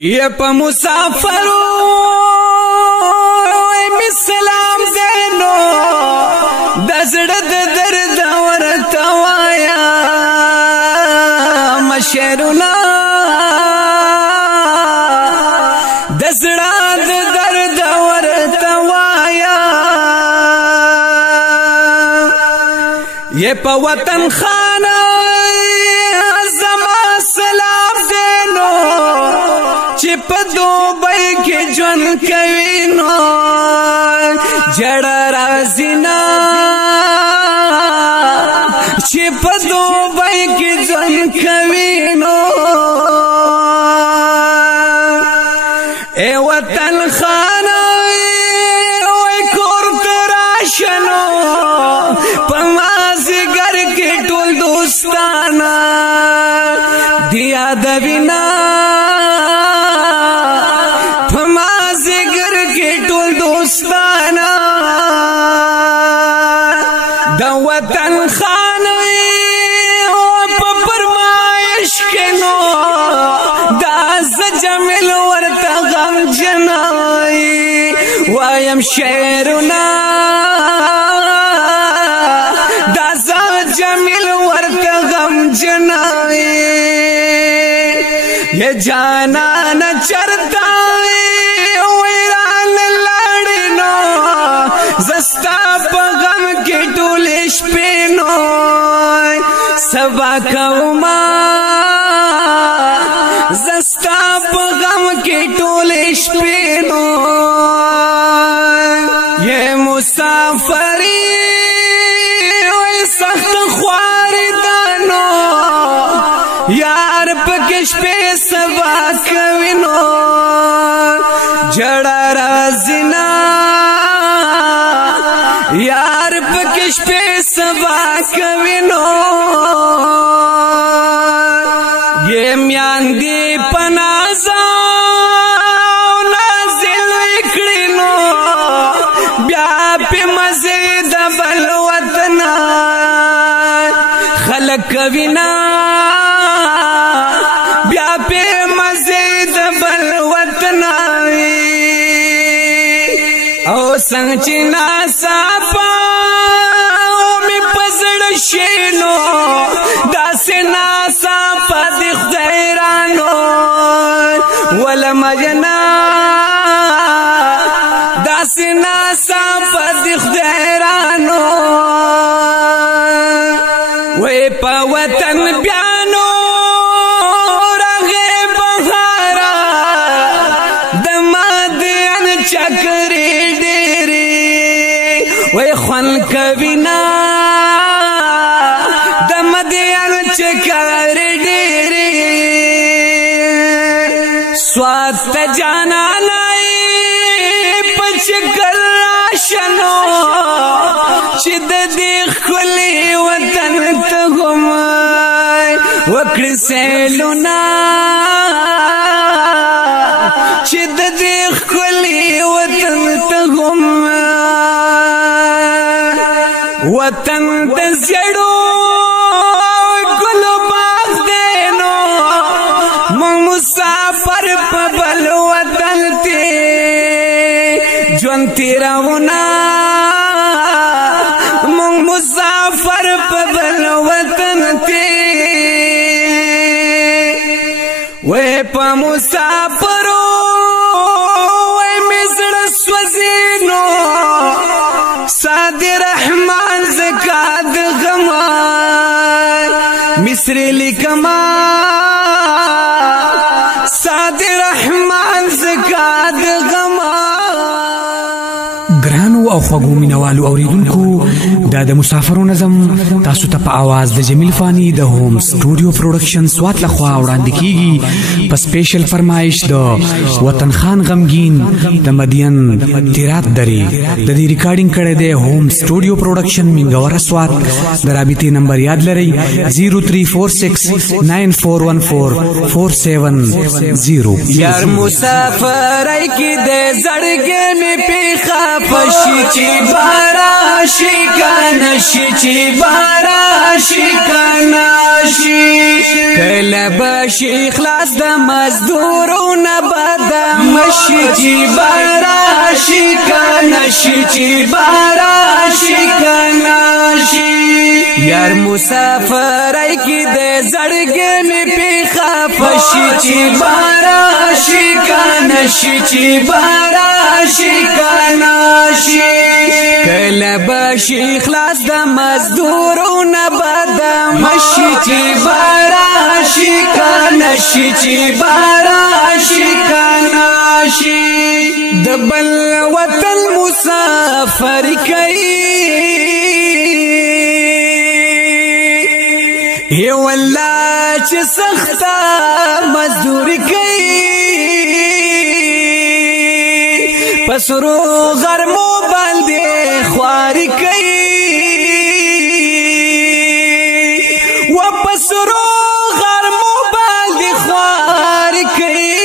یہ پا مسافرو مسلام دینو دزڑد درد ورتوایا مشیرونا دزڑد درد ورتوایا یہ پا وطن خانہ زمان سلام دینو چپ دوبئی کے جون کوینو جڑا رازینا چپ دوبئی کے جون کوینو اے وطن خانہ اے کور تراشنو پمازی گر کے ٹول دوستانا دیا دوینا دا وطن خانوی پا پرمائش کنو دا زجمل ورطا غم جنائی وایم شعرنا دا زجمل ورطا غم جنائی یہ جانا نا چرتائی زستا پا غم کے ٹولش پینوئی سبا کوما زستا پا غم کے ٹولش پینوئی یہ مسافری وی سخت خواری دانو یار پکش پہ سبا کوینو جڑا رازینا یار پکش پہ سبا کوینو یہ میان دی پنازا نازل اکڑینو بیا پی مزید بل وطنا خلق کوینا بیا پی مزید بل وطنا او سنگ چینا ساپا می پزڑ شینو داسی ناسا پا دیخ دیرانو ولا مجنا داسی ناسا پا دیخ دیرانو وی پا وطن بیانو رغی بغارا دمادین چکری وی خون کوینا دمدیان چکر دیری سواد تجانا لائی پچکر راشنو چید دیخ کلی وطن تغمائی وکر سیلونا چید دیخ کلی وطن تغمائی وطن دزیڑو گلو باغ دینو من مسافر پا بل وطن تی جون تیراونا من مسافر پا بل وطن تی وی پا مسافرو وی مزر سوزینو سادی رحمان زکاد غمان مصری لکما سادی رحمان زکاد غمان ګرانو او خوږو مینوالو اوریدونکو دا د مسافرو نظم تاسو ته په आवाज د جمیل فانی د هوم سټوډیو پروډکشن سوات لخوا وړاندې کیږي په سپیشل فرمایش د وطن خان غمگین د مدین تیرات درې د دې ریکارډینګ کړي د هوم سټوډیو پروډکشن منګور سوات د رابطې نمبر یاد لرئ 0346941470 یار مسافر کی د زړګې می پیخا پشي چې بارا شي کناشي چې بارا شي کناشي کله بشي خلاص د مزدورو نه شي چې باراشي کنه شي چې باراشي کنه شي یار مسافرای کی دې زړګې می پیخا فشي چې باراشي کنه شي چې باراشي کنه شي کله بشي خلاص د مزدورونه بدم مشي چې باراشي کنه شي چې باراشي کنه شي د بل وطن مسافر کوي ای والله چې سخته مزدوري کوي پسرو غرمو باندې خواري کوي و پسرو غرمو باندې خواري کوي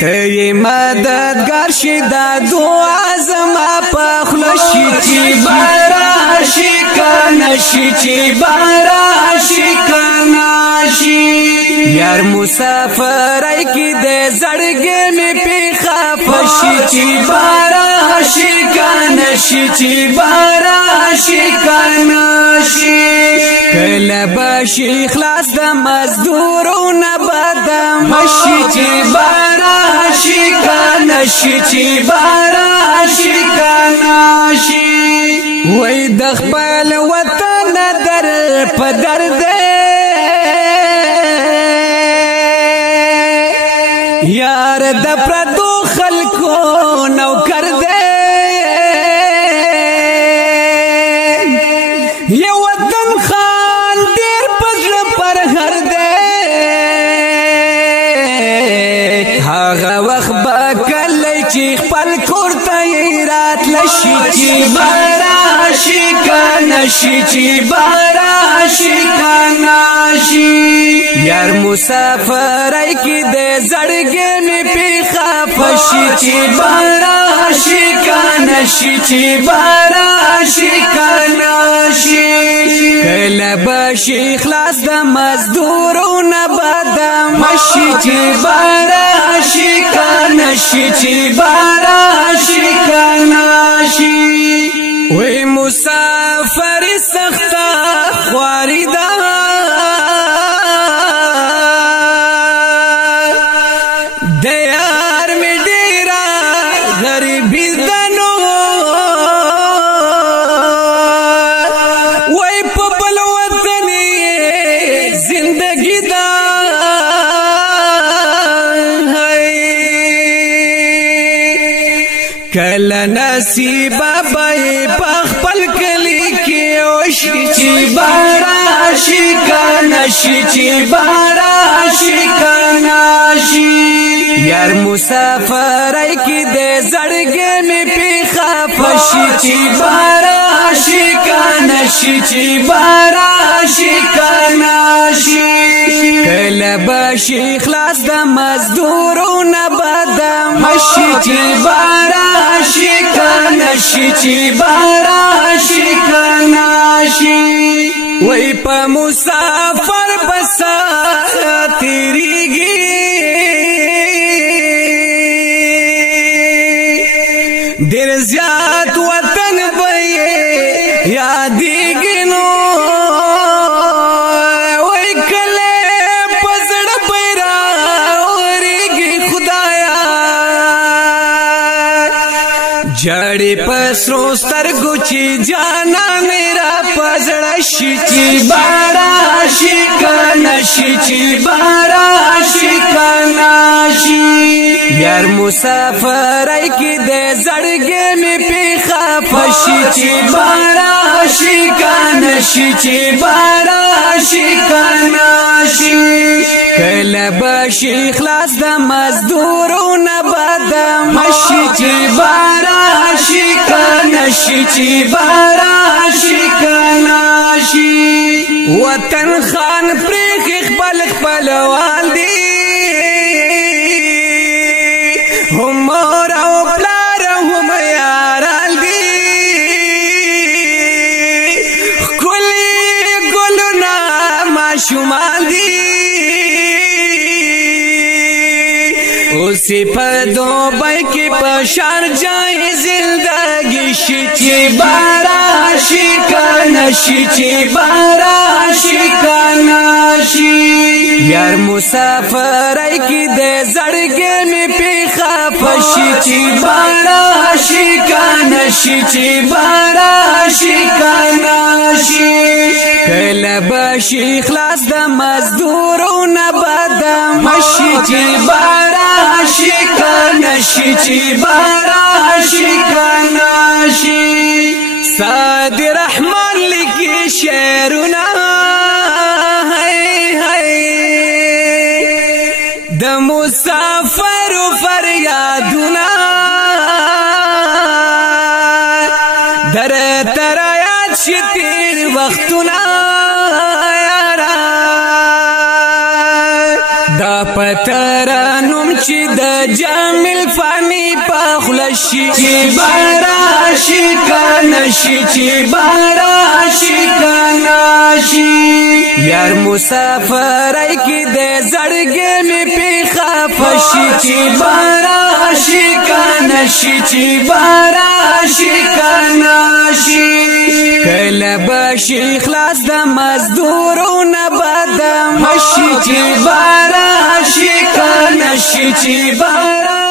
ته مددگار شي دا دعا زما په خوله شي چې باراشي کنه شي چې باراشي کنه شي یار مسافرای کی دې زړګې می پیخا فشي چې باراشي کنه شي چې باراشي کنه شي کله بشي خلاص د مزدورونه بدم مشي چې باراشي کنه شي چې باراشي کنه شي وای د خپل وطن در په درد یار د پردو خلکو نوکر دے یہ وطن خان دیر پزل پر ہر دے هاغه وخت با کلی چې خپل کور ته رات لشي چې باراشي کنه شي چې باراشي کنه شي یار مسافرای کی دې زړګې می پیخا فشي چې باراشي کنه شي چې باراشي کنه شي کله بشي خلاص د مزدورونه بدم مشي چې باراشي کنه شي چې باراشي کنه شي وای مسافر سخته خواري ده د یار می ډیره غریبي ده نو وای په بل وطن زندگی ده کله نصیب بای پخپل کلی کې وشي چې باراشي کنه شي چې باراشي کنه شي یار مسافرای کی دې زړګې می پیخا فشي چې باراشي کنه شي چې باراشي کنه شي کله بشي خلاص د مزدورونه بدم مشي چې باراشي کنه شي چې باراشي کنه شي وای په مسافر بسا تیریږي ډېر زیات وطن به یادېږي نو وای کله په زړه به راورېږي خدایا جړې په سرو سترګو چې جانا میرا په زړه شي چې باراشي کنه شي چې باراشي کنه شي یار مسافرای کی دې زړګې می پیخا فشي چې باراشي کنه شي چې باراشي کنه شي کله بشي خلاص د مزدورونه بدم مشي چې باراشي کنه شي چې باراشي کنه شي وطن خان پرېخ خپل خپلوان دي هم مور او پلار هم یاران دي ښکلي ګلونه ماشومان دي اوسی په دوبای کی په شارجه زندگی شي چې بارا شي کنه شي چې بارا شي کنه شي یار مسافرای کی د زړګې می پیخه پشي چې بارا شي کنه شي چې بارا شي کنه شي کله بشي خلاص د مزدورونه بادام مشي چې بارا شي کنه شي چې بارا شي کنه شي سعد رحمان لیکي شعرونه د مسافر فریادونه در تر یاد شي تیر وختونه دا پترانم چې د جمیل فانی په خلشي چې بارا شي کنه شي چې بارا شي کنه شي یار مسافرای کی د زړګې می پیخه پشي چې بارا شي کنه شي چې بارا شي کنه شي کله بشي خلاص د مزدورونه بادام مشي چې بارا شي کنه شي چې بارا